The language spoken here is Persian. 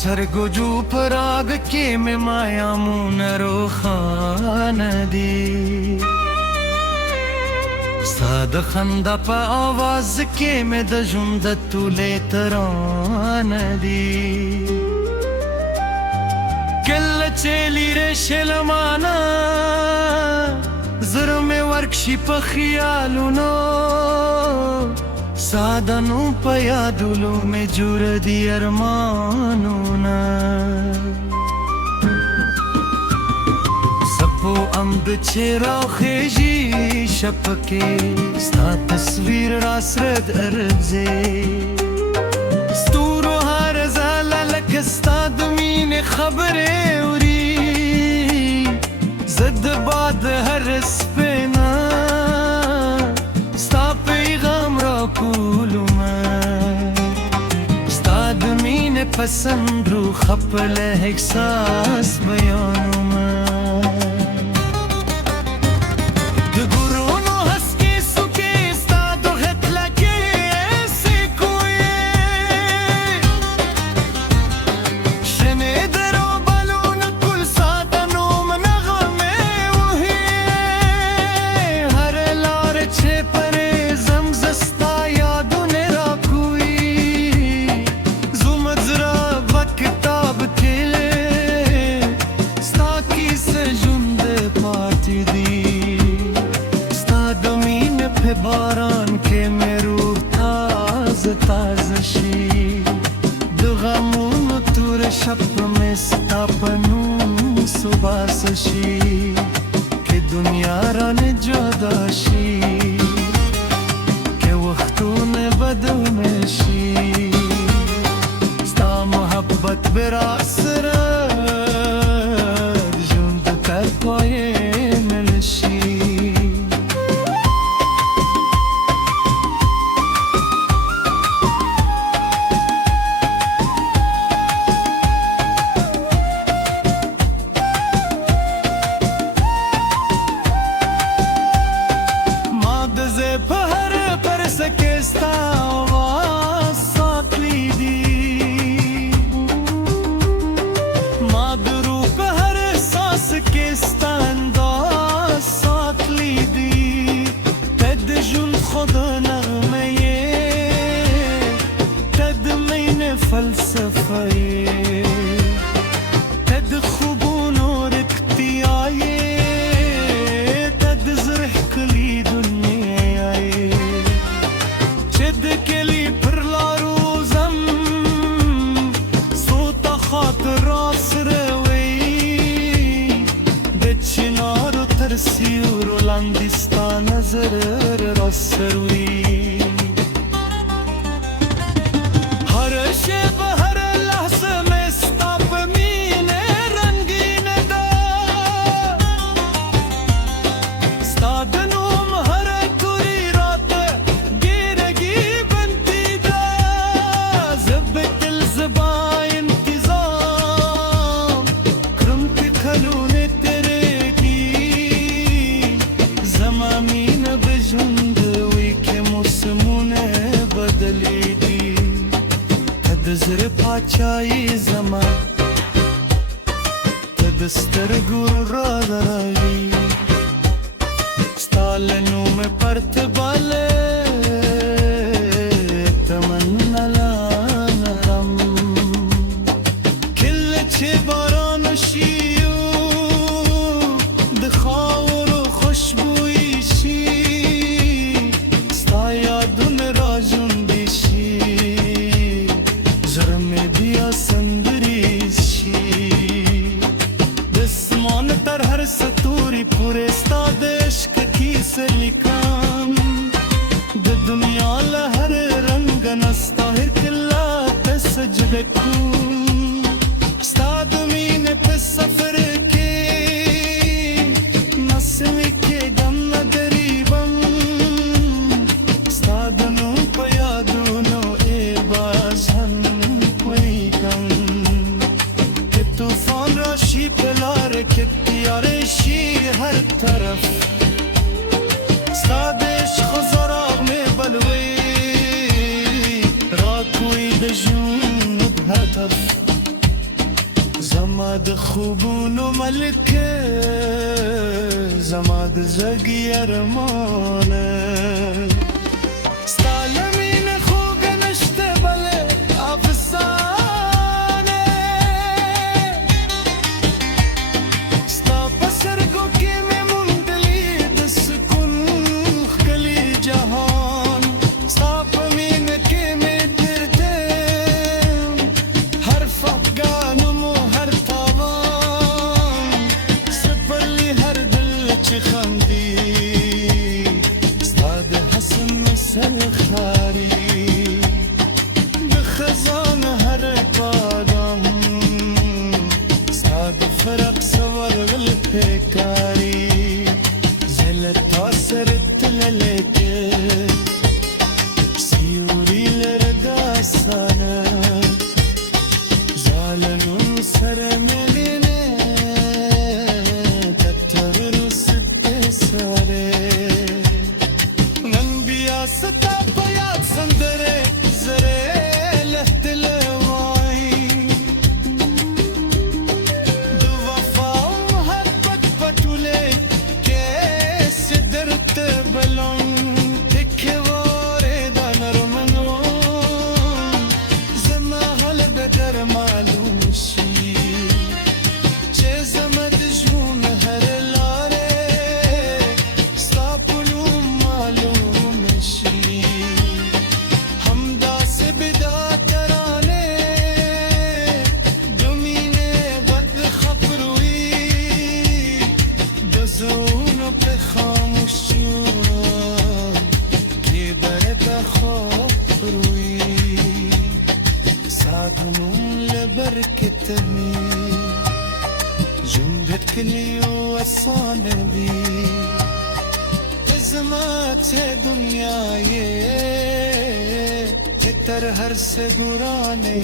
सरगुजू पराग के में माया मुनरो खान दी साद खंदा पा आवाज के में दजुंद तुले तरान दी किल चेली रे शलमाना जर में वर्कशी पखियालुनो सादनु पयादुलु में जुर दी अरमानुना सपो अम्द चेरा खेजी शपके स्ता तस्वीर रासरद अर्जे स्तूरो हर ज़ाला लक स्ताद मीन खबरे उरी जद बाद हर स्पेना स्ता पैगाम राकूलु स्ताद मीन पसंद रू खपल एहसास बयानु باران که مرو تازشی دغمون تور شب مستاپنون سباسشی که دنیا را نجاداشی که وقتون بدومشی ستا محبت براس رد جند تر پای ملشی فلسفه تد خوبون وركتياي تد زرح كلي دنياي شد كلي برلا روزم صوت خاطر راس روي دچنار ترسيور لاندستا نظر راسروي زر پاچای زمان تدسترگو را دراوی ستالنو میں پرت باله تمنا لانرم کل چه باران شیو دخاور و خوشبوی شی ستا یادون راجون ستوری پورے استاد عشق کی سے لکھام د دنیا لہر رنگ نستاہر کلا تسجد کون استاد مین پہ سفر کے نسوی کے گم ندریبم استاد نو پیادونو اے بازن کوئی کم کہ طوفان راشی پلار کتی یارشی هر طرف سادش خزراغ میں بلوی را کوئی دجون بهتف استاد خوبون و ملکه زماد زگی ارمانه ستالمین خوگ نشته بله افسانه ستا پسرگو کی میموندلی د سکون خلی جهان ستا پمین کی می دردم هر فقانم و هر تاوان سپرلی هر دل چی خندی ستا د حسن مثل خاری د خزان هر بادم ستا د فرق سور غل پیکاری زل تاثر تللیته سیوری لرداستانه ظالمون سر ملینه دکتر رو سته ساره نن بیا ستا پیاد سندره زره لحتل وای دو وفا و محبت پتوله کیس درت بلون تکواره دانر منون زما حال بدر معلوم شی چه زمد جون هر لاره ستا پلوم معلوم شی همداس بدا ترانه دمینه بد خبروی دزونو به خاموشون که برت خبروی ساعتون لبركتني جنبك لي وصالني تزمات دنياي تتر هر سدوراني